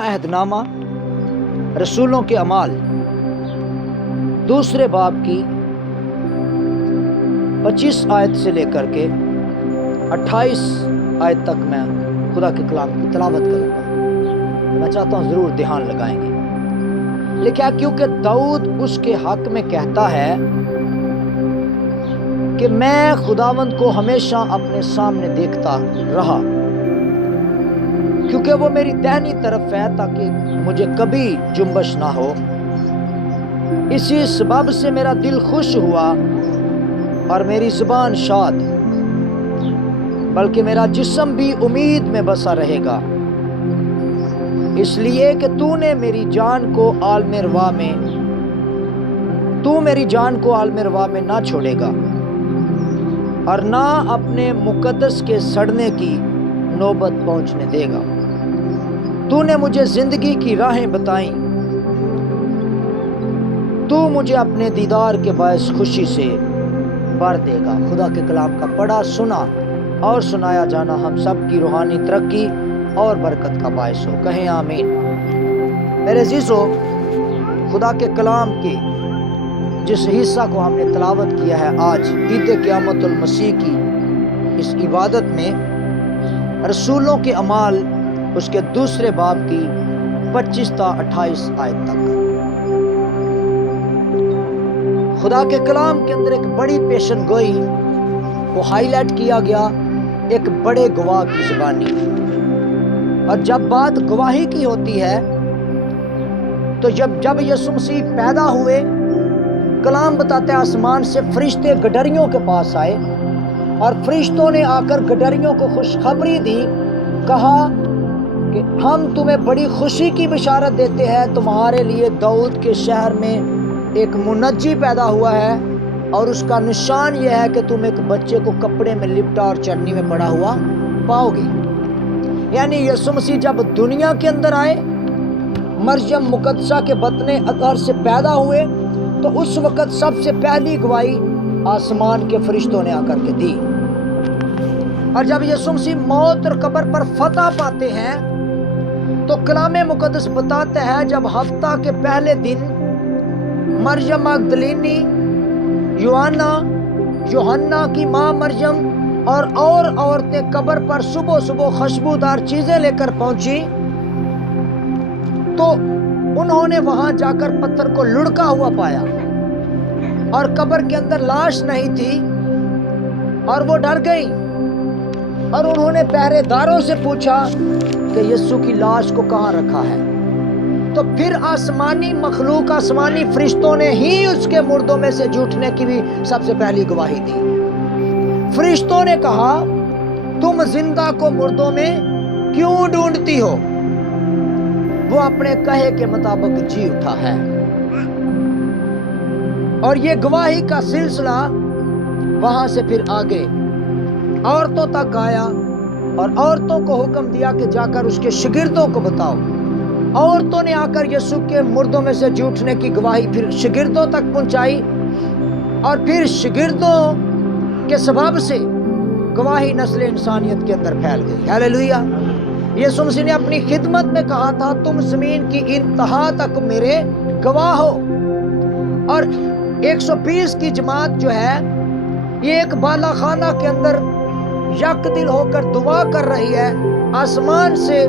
عہد نامہ رسولوں کے اعمال دوسرے باب کی 25 آیت سے لے کر کے 28 آیت تک میں خدا کے کلام کی تلاوت کروں گا۔ میں چاہتا ہوں ضرور دھیان لگائیں گے۔ لکھا کیونکہ داؤد اس کے حق میں کہتا ہے کہ میں خداوند کو ہمیشہ اپنے سامنے دیکھتا رہا، کیونکہ وہ میری دہنی طرف ہے تاکہ مجھے کبھی جنبش نہ ہو۔ اسی سبب سے میرا دل خوش ہوا اور میری زبان شاد، بلکہ میرا جسم بھی امید میں بسا رہے گا، اس لیے کہ تو میری جان کو عالم روا میں نہ چھوڑے گا اور نہ اپنے مقدس کے سڑنے کی نوبت پہنچنے دے گا۔ تو نے مجھے زندگی کی راہیں بتائیں، تو مجھے اپنے دیدار کے باعث خوشی سے بھر دے گا۔ خدا کے کلام کا پڑھا، سنا اور سنایا جانا ہم سب کی روحانی ترقی اور برکت کا باعث ہو۔ کہیں آمین۔ میرے عزیزو، خدا کے کلام کے جس حصہ کو ہم نے تلاوت کیا ہے آج عید قیامت المسیح کی اس عبادت میں، رسولوں کے اعمال اس کے دوسرے باب کی 25 تا 28 آیت تک، خدا کے کلام کے اندر ایک بڑی پیشن گوئی کو ہائی لائٹ کیا گیا، ایک بڑے گواہ کی زبانی۔ اور جب بات گواہی کی ہوتی ہے تو جب یسوع مسیح پیدا ہوئے، کلام بتاتا ہے آسمان سے فرشتے گڈریوں کے پاس آئے اور فرشتوں نے آ کر گڈریوں کو خوشخبری دی، کہا کہ ہم تمہیں بڑی خوشی کی بشارت دیتے ہیں، تمہارے لیے داؤد کے شہر میں ایک منجی پیدا ہوا ہے اور اس کا نشان یہ ہے کہ تم ایک بچے کو کپڑے میں لپٹا اور چٹنی میں پڑا ہوا پاؤ گے۔ یعنی یسوع مسیح جب دنیا کے اندر آئے، مریم مقدسہ کے بطن عذر سے پیدا ہوئے، تو اس وقت سب سے پہلی گواہی آسمان کے فرشتوں نے آ کر کے دی۔ اور جب یسوع مسیح موت اور قبر پر فتح پاتے ہیں تو کلام مقدس بتاتا ہے جب ہفتہ کے پہلے دن مریم مگدلینی، یوحنا کی ماں مریم اور عورتیں قبر پر صبح صبح خوشبودار چیزیں لے کر پہنچی، تو انہوں نے وہاں جا کر پتھر کو لڑکا ہوا پایا اور قبر کے اندر لاش نہیں تھی، اور وہ ڈر گئی اور انہوں نے پہرے داروں سے پوچھا کہ یسوع کی لاش کو کہاں رکھا ہے۔ تو پھر آسمانی مخلوق، آسمانی فرشتوں نے ہی اس کے مردوں میں سے جھوٹنے کی بھی سب سے پہلی گواہی دی۔ فرشتوں نے کہا تم زندہ کو مردوں میں کیوں ڈھونڈتی ہو؟ وہ اپنے کہے کے مطابق جی اٹھا ہے۔ اور یہ گواہی کا سلسلہ وہاں سے پھر آگے عورتوں تک آیا، اور عورتوں کو حکم دیا کہ جا کر اس کے شاگردوں کو بتاؤ۔ عورتوں نے آ کر یسوع کے مردوں میں سے جھوٹنے کی گواہی پھر شاگردوں تک پہنچائی، اور پھر شاگردوں کے سبب سے گواہی نسل انسانیت کے اندر پھیل گئی۔ ہیلیلویا۔ یسوع مسیح نے اپنی خدمت میں کہا تھا تم زمین کی انتہا تک میرے گواہ ہو۔ اور 120 کی جماعت جو ہے یہ ایک بالا خانہ کے اندر یک دل ہو کر دعا کر رہی ہے۔ آسمان سے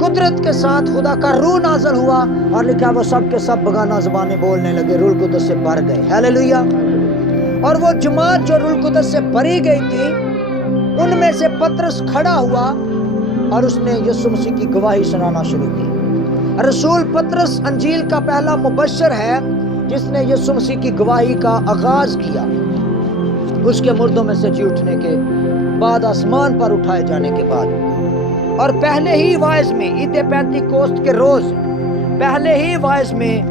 قدرت کے ساتھ خدا کا روح نازل ہوا اور لکھا وہ سب کے سب بگانہ زبانیں بولنے لگے، روح القدس سے بھر گئے۔ ہیلیلویا۔ اور وہ جماعت جو روح القدس سے بھری گئی تھی، ان میں سے پطرس کھڑا ہوا اور اس نے یسوع مسیح کی گواہی سنانا شروع کی۔ رسول پطرس انجیل کا پہلا مبشر ہے جس نے یسوع مسیح کی گواہی کا آغاز کیا، اس کے مردوں میں سے جی اٹھنے کے بعد، آسمان پر اٹھائے جانے کے بعد۔ اور پہلے ہی واعظ میں عید پینتیکوست کے روز، پہلے ہی واعظ میں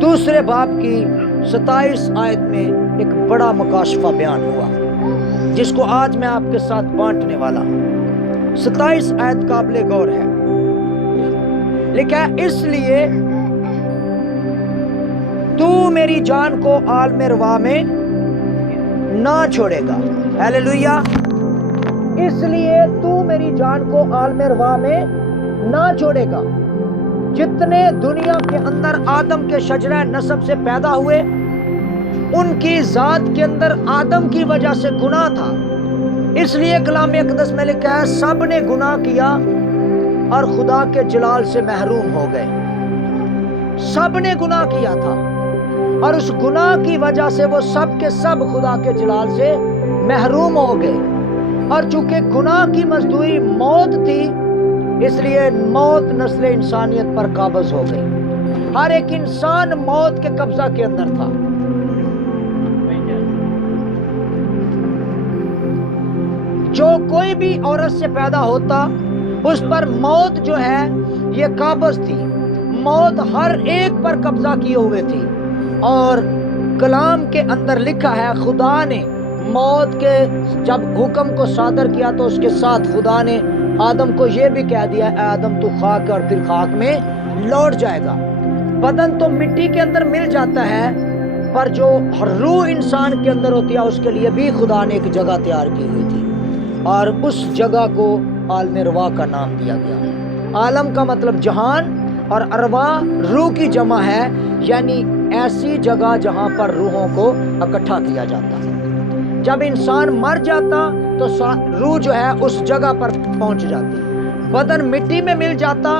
دوسرے باب کی 27 آیت میں ایک بڑا مکاشفہ بیان ہوا جس کو آج میں آپ کے ساتھ بانٹنے والا ہوں۔ 27 آیت قابل غور ہے۔ لکھا ہے اس لیے تو میری جان کو عالم روا میں نہ چھوڑے گا۔ ہیلیلویا۔ اس لیے تو میری جان کو عالم روا میں نہ چھوڑے گا۔ جتنے دنیا کے اندر آدم کے شجرہ نسب سے پیدا ہوئے، ان کی ذات کے اندر آدم کی وجہ سے گناہ تھا، اس لیے کلام اقدس میں لکھا ہے سب نے گناہ کیا اور خدا کے جلال سے محروم ہو گئے۔ سب نے گناہ کیا تھا اور اس گناہ کی وجہ سے وہ سب کے سب خدا کے جلال سے محروم ہو گئے۔ اور چونکہ گناہ کی مزدوری موت تھی، اس لیے موت نسل انسانیت پر قابض ہو گئی۔ ہر ایک انسان موت کے قبضہ کے اندر تھا۔ جو کوئی بھی عورت سے پیدا ہوتا اس پر موت جو ہے یہ قابض تھی، موت ہر ایک پر قبضہ کیے ہوئے تھی۔ اور کلام کے اندر لکھا ہے خدا نے موت کے جب حکم کو صادر کیا تو اس کے ساتھ خدا نے آدم کو یہ بھی کہہ دیا اے آدم تو خاک اور پھر خاک میں لوٹ جائے گا۔ بدن تو مٹی کے اندر مل جاتا ہے، پر جو روح انسان کے اندر ہوتی ہے اس کے لیے بھی خدا نے ایک جگہ تیار کی ہوئی تھی، اور اس جگہ کو عالم ارواح کا نام دیا گیا۔ عالم کا مطلب جہان اور ارواح روح کی جمع ہے، یعنی ایسی جگہ جہاں پر روحوں کو اکٹھا کیا جاتا۔ جب انسان مر جاتا تو روح جو ہے اس جگہ پر پہنچ جاتی، بدن مٹی میں مل جاتا،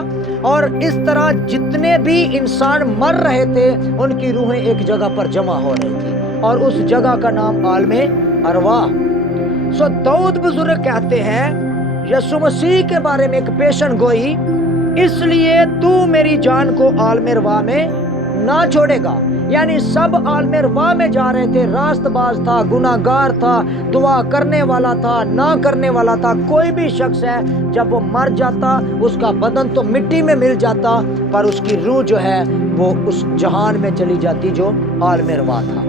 اور اس طرح جتنے بھی انسان مر رہے تھے ان کی روحیں ایک جگہ پر جمع ہو رہی تھی، اور اس جگہ کا نام عالم ارواح۔ داؤد بزرگ کہتے ہیں یسوع مسیح کے بارے میں ایک پیشن گوئی، اس لیے تو میری جان کو عالم ارواح میں نہ چھوڑے گا۔ یعنی سب عالم ارواح میں جا رہے تھے، راست باز تھا، گناہ گار تھا، دعا کرنے والا تھا، نہ کرنے والا تھا، کوئی بھی شخص ہے جب وہ مر جاتا اس کا بدن تو مٹی میں مل جاتا، پر اس کی روح جو ہے وہ اس جہان میں چلی جاتی جو عالم ارواح تھا۔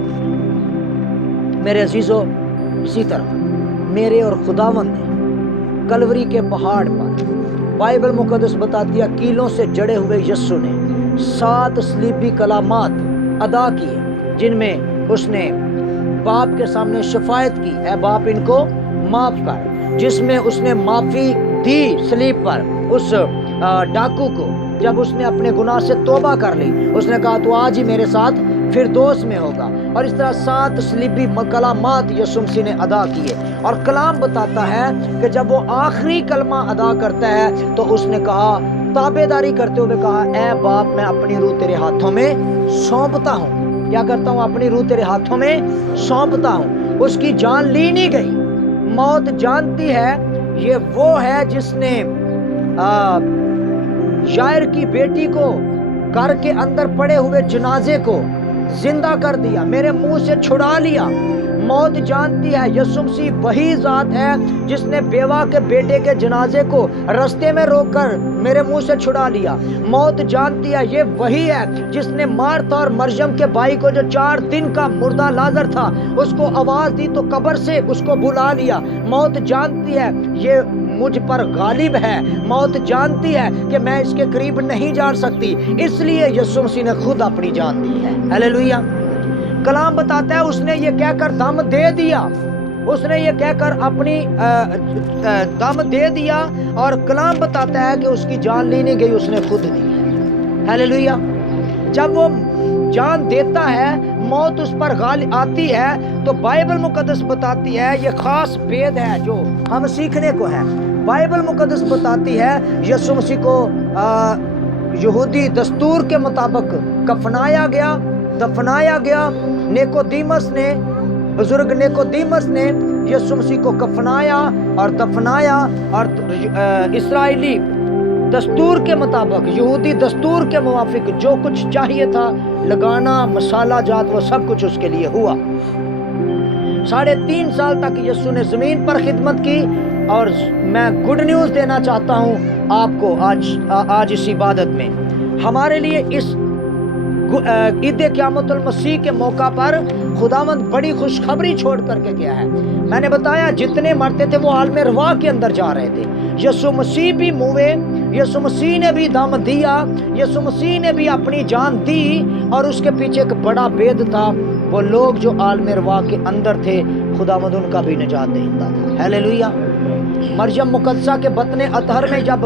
میرے عزیزو، اسی طرح میرے اور خداوند نے کلوری کے پہاڑ پر بائبل مقدس بتاتی ہے کیلوں سے جڑے ہوئے یسوع نے 7 صلیبی کلمات ادا کیے، جن میں اس نے باپ کے سامنے شفاعت کی، اے باپ ان کو معاف کر، جس میں اس نے معافی دی صلیب پر اس ڈاکو کو۔ جب اس نے اپنے گناہ سے توبہ کر لی، اس نے کہا تو آج ہی میرے ساتھ فردوس میں ہوگا۔ اور اس طرح 7 صلیبی کلمات یسوع مسیح نے ادا کیے، اور کلام بتاتا ہے کہ جب وہ آخری کلمہ ادا کرتا ہے تو اس نے کہا، تابع داری کرتے ہوئے کہا، اے باپ میں اپنی روح تیرے ہاتھوں میں سونپتا ہوں۔ کیا کرتا ہوں؟ اپنی روح تیرے ہاتھوں میں سونپتا ہوں۔ اس کی جان لی نہیں گئی۔ موت جانتی ہے یہ وہ ہے جس نے یائر کی بیٹی کو گھر کے اندر پڑے ہوئے جنازے کو زندہ کر دیا، میرے منہ سے چھڑا لیا۔ موت جانتی ہے یسوع مسیح وہی ذات ہے جس نے بیوہ کے بیٹے کے جنازے کو رستے میں روک کر میرے منہ سے چھڑا لیا۔ موت جانتی ہے یہ وہی ہے جس نے مارتھا اور مریم کے بھائی کو جو 4 دن کا مردہ لازر تھا اس کو آواز دی تو قبر سے اس کو بلا لیا۔ موت جانتی ہے یہ مجھ پر غالب ہے۔ موت جانتی ہے کہ میں اس کے قریب نہیں جا سکتی، اس لیے یسوع مسیح نے خود اپنی جان دی ہے۔ ہلیلویہ۔ کلام بتاتا ہے اس نے یہ کہہ کر دم دے دیا، اس نے یہ کہہ کر اپنی دم دے دیا، اور کلام بتاتا ہے کہ اس کی جان لی نہیں گئی، اس نے خود دی ہے۔ ہلیلویہ۔ جب وہ جان دیتا ہے موت اس پر غالب آتی ہے تو بائبل مقدس بتاتی ہے یہ خاص بید ہے جو ہم سیکھنے کو ہے۔ بائبل مقدس بتاتی ہے یسوع مسیح کو یہودی دستور کے مطابق کفنایا گیا، دفنایا گیا۔ نیکودیمس نے، بزرگ نیکودیمس نے یسوع مسیح کو کفنایا اور دفنایا، اور اسرائیلی دستور کے مطابق، یہودی دستور کے موافق جو کچھ چاہیے تھا لگانا، مسالہ جات، وہ سب کچھ اس کے لیے ہوا۔ 3.5 سال تک یسوع نے زمین پر خدمت کی، اور میں گڈ نیوز دینا چاہتا ہوں آپ کو آج اس عبادت میں ہمارے لیے اس عید قیامت المسیح کے موقع پر خداوند بڑی خوشخبری چھوڑ کر کے گیا ہے۔ میں نے بتایا جتنے مرتے تھے وہ عالم ارواح کے اندر جا رہے تھے۔ یسوع مسیح بھی موئے، یسوع مسیح نے بھی دم دیا، یسوع مسیح نے بھی اپنی جان دی، اور اس کے پیچھے ایک بڑا بید تھا، وہ لوگ جو عالم ارواح کے اندر تھے خداوند ان کا بھی نجات دہندہ تھا۔ ہلیلویہ۔ مریم مقدسہ کے بطن اطہر میں جب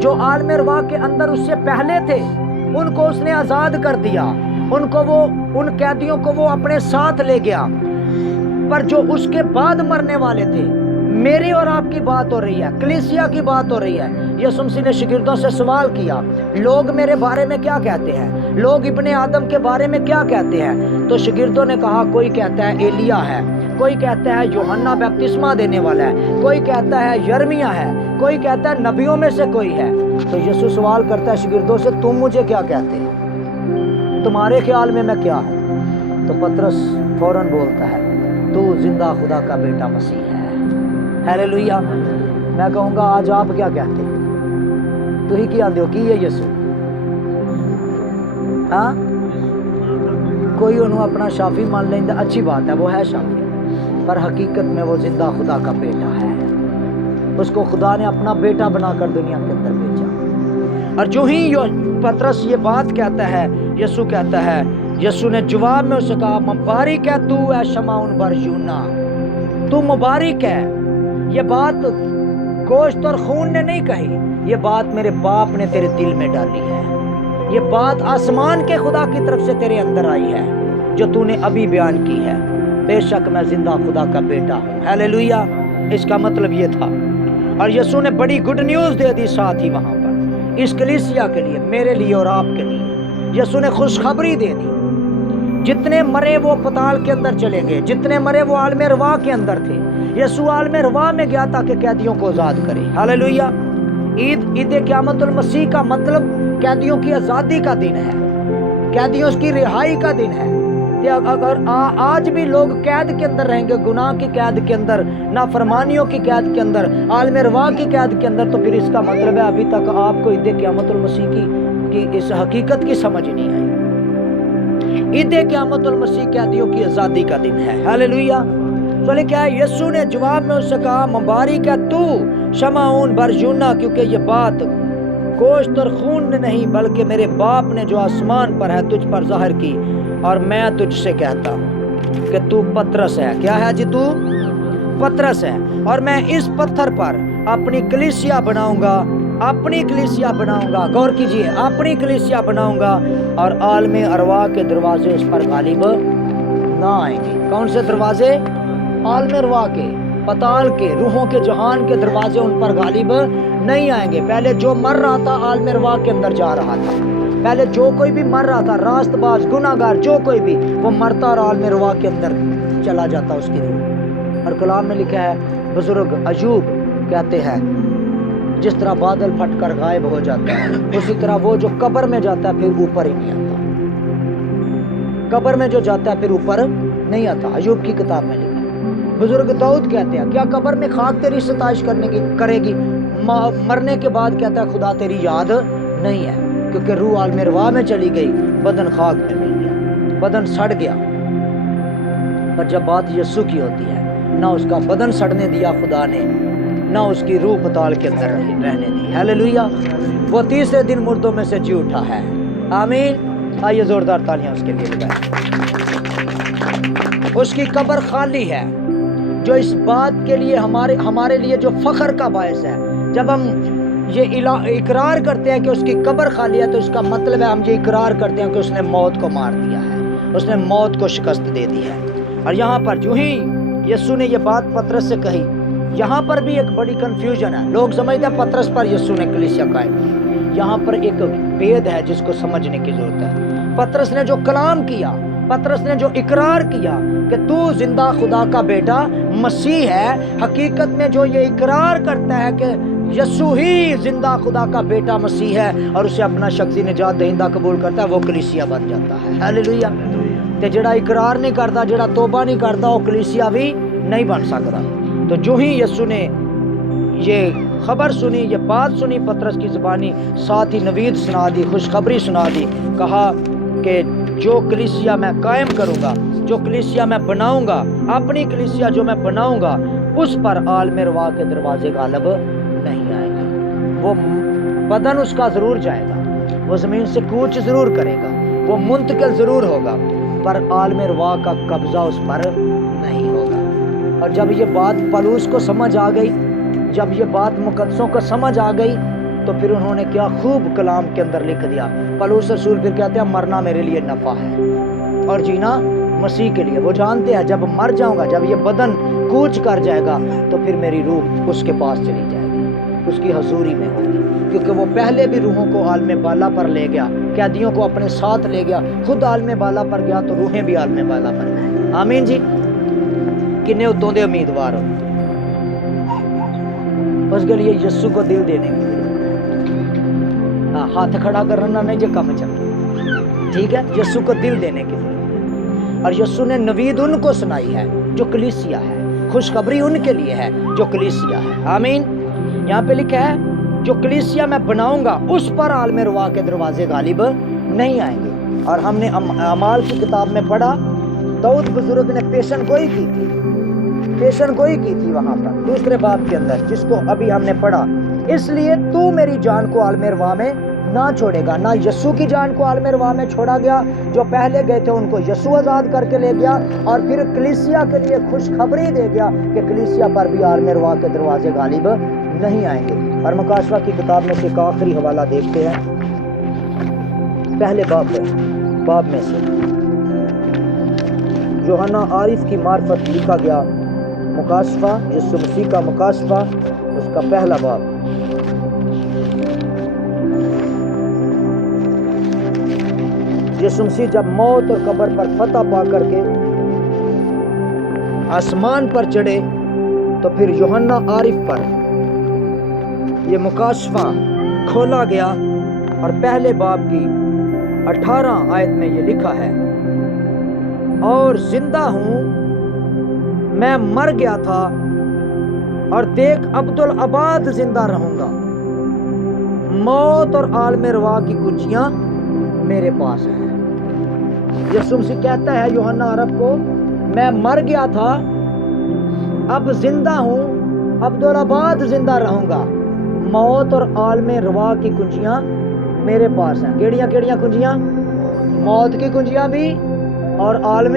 جو عالم ارواح کے اندر اس سے پہلے تھے ان کو اس نے آزاد کر دیا، ان قیدیوں کو وہ اپنے ساتھ لے گیا۔ پر جو اس کے بعد مرنے والے تھے، میری اور آپ کی بات ہو رہی ہے، کلیسیا کی بات ہو رہی ہے۔ یسوع مسیح نے شاگردوں سے سوال کیا، لوگ میرے بارے میں کیا کہتے ہیں؟ لوگ ابن آدم کے بارے میں کیا کہتے ہیں؟ تو شاگردوں نے کہا، کوئی کہتا ہے ایلیا ہے، کوئی کہتا ہے یوحنا بپتسمہ دینے والا ہے، کوئی کہتا ہے یرمیہ ہے، کوئی کہتا ہے نبیوں میں سے کوئی ہے۔ تو یسوع سوال کرتا ہے شاگردوں سے، تم مجھے کیا کہتے ہیں؟ تمہارے خیال میں کیا ہوں؟ تو پطرس فوراً بولتا ہے، تو زندہ خدا کا بیٹا مسیح ہے۔ ہیلیلویا۔ میں کہوں گا آج آپ کیا کہتے ہیں؟ تو ہی کیا دیو کی ہے یسوع؟ ہاں، کوئی انہوں اپنا شافی مان لیں، اچھی بات ہے، وہ ہے شافی، پر حقیقت میں وہ زندہ خدا کا بیٹا ہے۔ اس کو خدا نے اپنا بیٹا بنا کر دنیا کے اندر بھیجا۔ اور جو ہی پطرس یہ بات کہتا ہے، یسوع کہتا ہے، یسوع نے جواب میں اسے کہا، مبارک ہے تو اے شمعون بر یونا، تو مبارک ہے۔ یہ بات گوشت اور خون نے نہیں کہی، یہ بات میرے باپ نے تیرے دل میں ڈالی ہے، یہ بات آسمان کے خدا کی طرف سے تیرے اندر آئی ہے جو تو نے ابھی بیان کی ہے۔ بے شک میں زندہ خدا کا بیٹا ہوں۔ ہیلیلویا۔ اس کا مطلب یہ تھا، اور یسوع نے بڑی گڈ نیوز دے دی ساتھ ہی وہاں پر، اس کلیسیا کے لیے، میرے لیے اور آپ کے لیے یسوع نے خوشخبری دے دی۔ جتنے مرے وہ پتال کے اندر چلے گئے، جتنے مرے وہ عالم ارواح کے اندر تھے۔ یسوع عالم ارواح میں گیا تاکہ قیدیوں کو آزاد کرے۔ ہیلیلویا۔ عید قیامت المسیح کا مطلب قیدیوں کی آزادی کا دن ہے، قیدیوں کی رہائی کا دن ہے۔ کہ اگر آج بھی لوگ قید کے اندر رہیں گے، گناہ کی قید کے اندر، نافرمانیوں کی قید کے اندر، عالم ارواح کی قید کے اندر، تو پھر اس کا مطلب ہے ابھی تک آپ کو عید قیامت المسیح کی اس حقیقت کی سمجھ نہیں آئی۔ عید قیامت المسیح قیدیوں کی آزادی کا دن ہے۔ ہیلیلویا۔ تو کیا ہے، یسوع نے جواب میں اس سے کہا، مبارک ہے تو شمعون بر یونا، کیونکہ یہ بات گوشت اور خون نے نہیں بلکہ میرے باپ نے جو آسمان پر ہے تجھ پر ظاہر کی، اور میں تجھ سے کہتا ہوں کہ تو پطرس ہے۔ کیا ہے جی؟ تو پطرس ہے، اور میں اس پتھر پر اپنی کلیسیا بناؤں گا، اپنی کلیسیا بناؤں گا۔ غور کیجئے، اپنی کلیسیا بناؤں گا، اور عالم ارواح کے دروازے اس پر غالب نہ آئیں گے۔ کون سے دروازے؟ عالم ارواح کے، پتال کے، روحوں کے جہان کے دروازے ان پر غالب نہیں آئیں گے۔ پہلے جو مر رہا تھا عالم ارواح کے اندر جا رہا تھا، پہلے جو کوئی بھی مر رہا تھا، راست باز، گناہ گار، جو کوئی بھی، وہ مرتا اور عالم ارواح کے اندر چلا جاتا اس کی روح۔ اور کلام میں لکھا ہے، بزرگ ایوب کہتے ہیں، جس طرح بادل پھٹ کر غائب ہو جاتا ہے، اسی طرح وہ جو قبر میں جاتا ہے پھر اوپر ہی نہیں آتا، قبر میں جو جاتا ہے پھر اوپر نہیں آتا۔ ایوب کی کتاب میں لکھا ہے۔ بزرگ داؤد کہتے ہیں، کیا قبر میں خاک تیری ستائش کرے گی؟ مرنے کے بعد کہتا ہے، خدا تیری یاد نہیں ہے، کیونکہ روح عالم ارواح میں چلی گئی، بدن خاک میں مل گیا، بدن سڑ گیا۔ پر جب بات یسوع کی ہوتی ہے، نہ اس کا بدن سڑنے دیا خدا نے، نہ اس کی روح پتال کے اندر رہنے دی۔ ہیلیلویا۔ وہ تیسرے دن مردوں میں سے جی اٹھا ہے۔ آمین۔ آئیے زوردار تالیاں اس کے لیے بجائیں۔ اس کی قبر خالی ہے، جو اس بات کے لیے ہمارے لیے جو فخر کا باعث ہے۔ جب ہم یہ اقرار کرتے ہیں کہ اس کی قبر خالی ہے، تو اس کا مطلب ہے ہم یہ اقرار کرتے ہیں کہ اس نے موت کو مار دیا ہے، اس نے موت کو شکست دے دی ہے۔ اور یہاں پر جو ہی یسوع نے یہ بات پطرس سے کہی، یہاں پر بھی ایک بڑی کنفیوژن ہے۔ لوگ سمجھتے ہیں پطرس پر یسوع نے کلیسیا قائم کی۔ یہاں پر ایک بید ہے جس کو سمجھنے کی ضرورت ہے۔ پطرس نے جو کلام کیا، پطرس نے جو اقرار کیا کہ تو زندہ خدا کا بیٹا مسیح ہے، حقیقت میں جو یہ اقرار کرتا ہے کہ یسوع ہی زندہ خدا کا بیٹا مسیح ہے، اور اسے اپنا شخصی نجات دہندہ قبول کرتا ہے، وہ کلیسیا بن جاتا ہے۔ ہیلیلویا۔ تے جڑا اقرار نہیں کرتا، جڑا توبہ نہیں کرتا، وہ کلیسیا بھی نہیں بن سکتا۔ تو جو ہی یسوع نے یہ خبر سنی، یہ بات سنی پطرس کی زبانی، ساتھ ہی نوید سنا دی، خوشخبری سنا دی، کہا کہ جو کلیسیا میں قائم کروں گا، جو کلیسیا میں بناؤں گا، اپنی کلیسیا جو میں بناؤں گا، اس پر عالم ارواح کے دروازے غالب نہیں آئے گا۔ وہ بدن اس کا ضرور جائے گا، وہ زمین سے کوچ ضرور کرے گا، وہ منتقل ضرور ہوگا، پر عالم ارواح کا قبضہ اس پر نہیں ہوگا۔ اور جب یہ بات پولس کو سمجھ آ گئی، جب یہ بات مقدسوں کو سمجھ آ گئی، تو پھر انہوں نے کیا خوب کلام کے اندر لکھ دیا. پولس رسول پھر کہتے ہیں مرنا میرے لیے نفع ہے اور جینا مسیح کے لیے. وہ جانتے ہیں جب مر جاؤں گا, جب یہ بدن کوچ کر جائے گا تو پھر میری روح اس کے پاس چلی جائے گی, اس کی حضوری میں ہوگی, کیونکہ وہ پہلے بھی روحوں کو عالم بالا پر لے گیا, قیدیوں کو اپنے ساتھ لے گیا, خود عالم بالا پر گیا تو روحیں بھی عالم بالا پر گئے. آمین جی. کنے اتوں دے امیدوار ہو اس کے لیے یسو کو دل دینے کے لیے ہاتھ کھڑا کرنا نہیں جو کم چل رہا, ٹھیک ہے, یسو کو دل دینے کے لیے. اور یسو نے نوید ان کو سنائی ہے جو کلیسیا ہے, خوشخبری ان کے لیے ہے جو کلیسیا ہے. آمین. یہاں پہ لکھا ہے جو کلیسیا میں بناؤں گا اس پر عالم روا کے دروازے غالب نہیں آئیں گے. اور ہم نے اعمال کی کتاب میں پڑھا داؤد بزرگ نے پیشن گوئی کی تھی, پیشن گوئی کی تھی وہاں پر دوسرے باب کے اندر, جس کو ابھی ہم نے پڑھا. اس لیے تو میری جان کو عالم روا میں نہ چھوڑے گا. نہ یسوع کی جان کو عالم روا میں چھوڑا گیا, جو پہلے گئے تھے ان کو یسوع آزاد کر کے لے گیا, اور پھر کلیسیا کے لیے خوشخبری دے گیا کہ کلیسیا پر بھی عالم روا کے دروازے غالب نہیں آئیں گے. اور مکاشفہ کی کتاب میں سے ایک آخری حوالہ دیکھتے ہیں, پہلے باب میں سے یوحنا عارف کی معرفت لکھا گیا مکاشفہ, یسوع مسیح کا مکاشفہ, اس کا پہلا باب. یسوع مسیح جب موت اور قبر پر فتح پا کر کے آسمان پر چڑھے تو پھر یوحنا عارف پر یہ مکاشفہ کھولا گیا, اور پہلے باب کی 18 آیت میں یہ لکھا ہے, اور زندہ ہوں, میں مر گیا تھا اور دیکھ عبدالآباد زندہ رہوں گا, موت اور عالم روا کی کنجیاں میرے پاس ہیں. یسوع مسیح کہتا ہے یوحنا عرب کو, میں مر گیا تھا اب زندہ ہوں, عبدالآباد زندہ رہوں گا, موت اور عالم روا کی کنجیاں میرے پاس ہیں. کیڑیاں کنجیاں؟ موت کی کنجیاں بھی اور عالم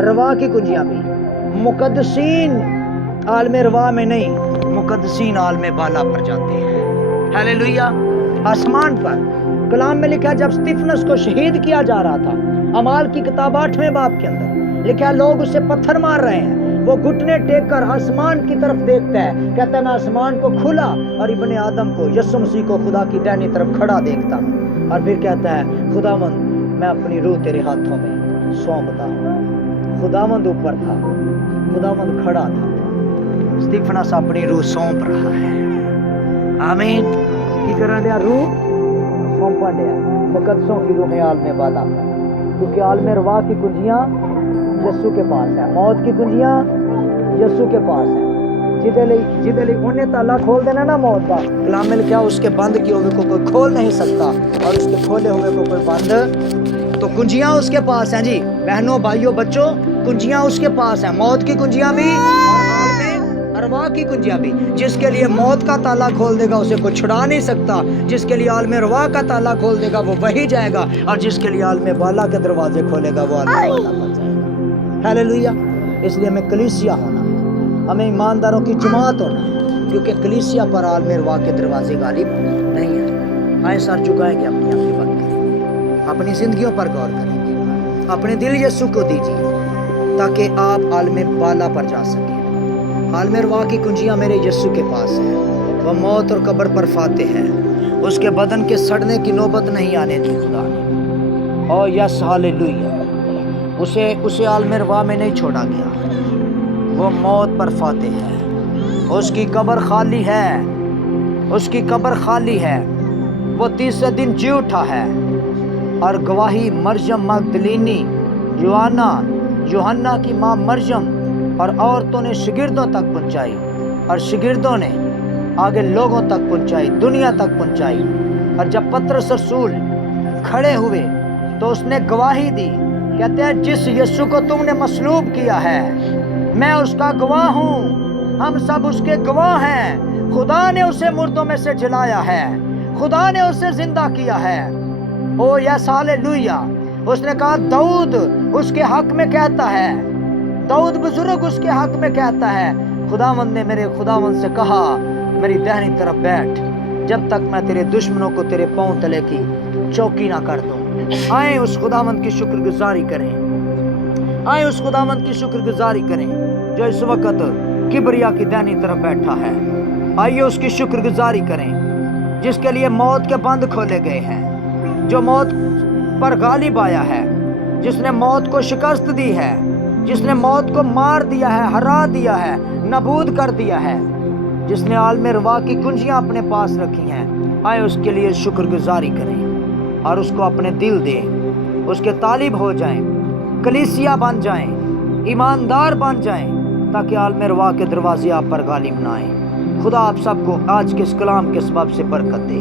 روا کی کنجیاں بھی. مقدسین عالم روا میں نہیں, مقدسین عالم بالا پر جاتے ہیں. ہیلیلویا. آسمان پر کلام میں لکھا جب استفنس کو شہید کیا جا رہا تھا, اعمال کی کتاب 8ویں باب کے اندر لکھا لوگ اسے پتھر مار رہے ہیں, وہ گھٹنے ٹیک کر آسمان کی طرف دیکھتا ہے, کہتا ہے میں آسمان کو کھلا اور ابن آدم کو, یسوع مسیح کو خدا کی دائنی طرف کھڑا دیکھتا ہوں, اور پھر کہتا ہے خداوند میں اپنی روح تیرے ہاتھوں میں سونپتا ہوں. خداوند اوپر تھا, خداوند کھڑا تھا, استفنس اپنی روح سونپ رہا ہے. آمین. کی کرن دیا روح سونپا دیا مقدسوں کی روح عالم بالا, کیونکہ عالم روا کی کنجیاں یسوع کے پاس ہیں, موت کی کنجیاں یسوع کے پاس ہیں. جدے لئی انہیں تالا کھول دینا نا موت کا, کلام میں لکھا اس کے بند کیے ہوئے کو کوئی کھول نہیں سکتا, اور اس کے کھولے ہوئے کو کوئی بند, تو کنجیاں اس کے پاس ہیں. جی بہنوں بھائیوں بچوں, کنجیاں اس کے پاس ہیں, موت کی کنجیاں بھی اور عالم روا کی کنجیاں بھی. جس کے لیے موت کا تالا کھول دے گا اسے کوئی چھڑا نہیں سکتا, جس کے لیے عالم روا کا تالا کھول دے گا وہ وہی جائے گا, اور جس کے لیے عالم بالا کے دروازے کھولے گا وہ عالم بالا پر جائے گا. ہیلیلویا. اس لیے ہمیں کلیسیا ہونا ہے, ہمیں ایمانداروں کی جماعت ہونا ہے, کیونکہ کلیسیا پر عالم روا کے دروازے غالب نہیں ہیں. آئے سر جھکائیں گے اپنی بات کریں, اپنی زندگیوں پر غور کریں گے, اپنے دل یسوع کو دیجیے تاکہ آپ عالم بالا پر جا سکیں. عالم روا کی کنجیاں میرے یسوع کے پاس ہیں, وہ موت اور قبر پر فاتح ہے, اس کے بدن کے سڑنے کی نوبت نہیں آنے دی خدا نے. او یس ہاللویا. اسے عالم روا میں نہیں چھوڑا گیا, وہ موت پر فاتح ہے, اس کی قبر خالی ہے, اس کی قبر خالی ہے, وہ تیسرے دن جی اٹھا ہے, اور گواہی مریم مگدلینی, یوحنا کی ماں مریم اور عورتوں نے شاگردوں تک پہنچائی, اور شاگردوں نے آگے لوگوں تک پہنچائی, دنیا تک پہنچائی. اور جب پطرس رسول کھڑے ہوئے تو اس نے گواہی دی, کہتے ہیں جس یسوع کو تم نے مصلوب کیا ہے میں اس کا گواہ ہوں, ہم سب اس کے گواہ ہیں. خدا نے اسے مردوں میں سے جلایا ہے, خدا نے اسے زندہ کیا ہے. او یس ہاللویا. اس نے کہا داؤد اس کے حق میں کہتا ہے, داؤد بزرگ اس کے حق میں کہتا ہے, خداوند نے میرے خداوند سے کہا میری دہنی طرف بیٹھ, جب تک میں تیرے دشمنوں کو تیرے پاؤں تلے کی چوکی نہ کر دوں۔ آئیں اس خداوند کی شکر گزاری کریں، آئیں اس خداوند کی شکر گزاری کریں جو اس وقت کبریا کی دائنی طرف بیٹھا ہے۔ آئیے اس کی شکر گزاری کریں جس کے لیے موت کے بند کھولے گئے ہیں، جو موت پر غالب آیا ہے، جس نے موت کو شکست دی ہے، جس نے موت کو مار دیا ہے، ہرا دیا ہے، نابود کر دیا ہے، جس نے عالم روا کی کنجیاں اپنے پاس رکھی ہیں۔ آئے اس کے لیے شکر گزاری کریں اور اس کو اپنے دل دیں، اس کے طالب ہو جائیں، کلیسیا بن جائیں، ایماندار بن جائیں، تاکہ عالم روا کے دروازے آپ پر غالب نہ آئیں۔ خدا آپ سب کو آج کے اس کلام کے سبب سے برکت دے۔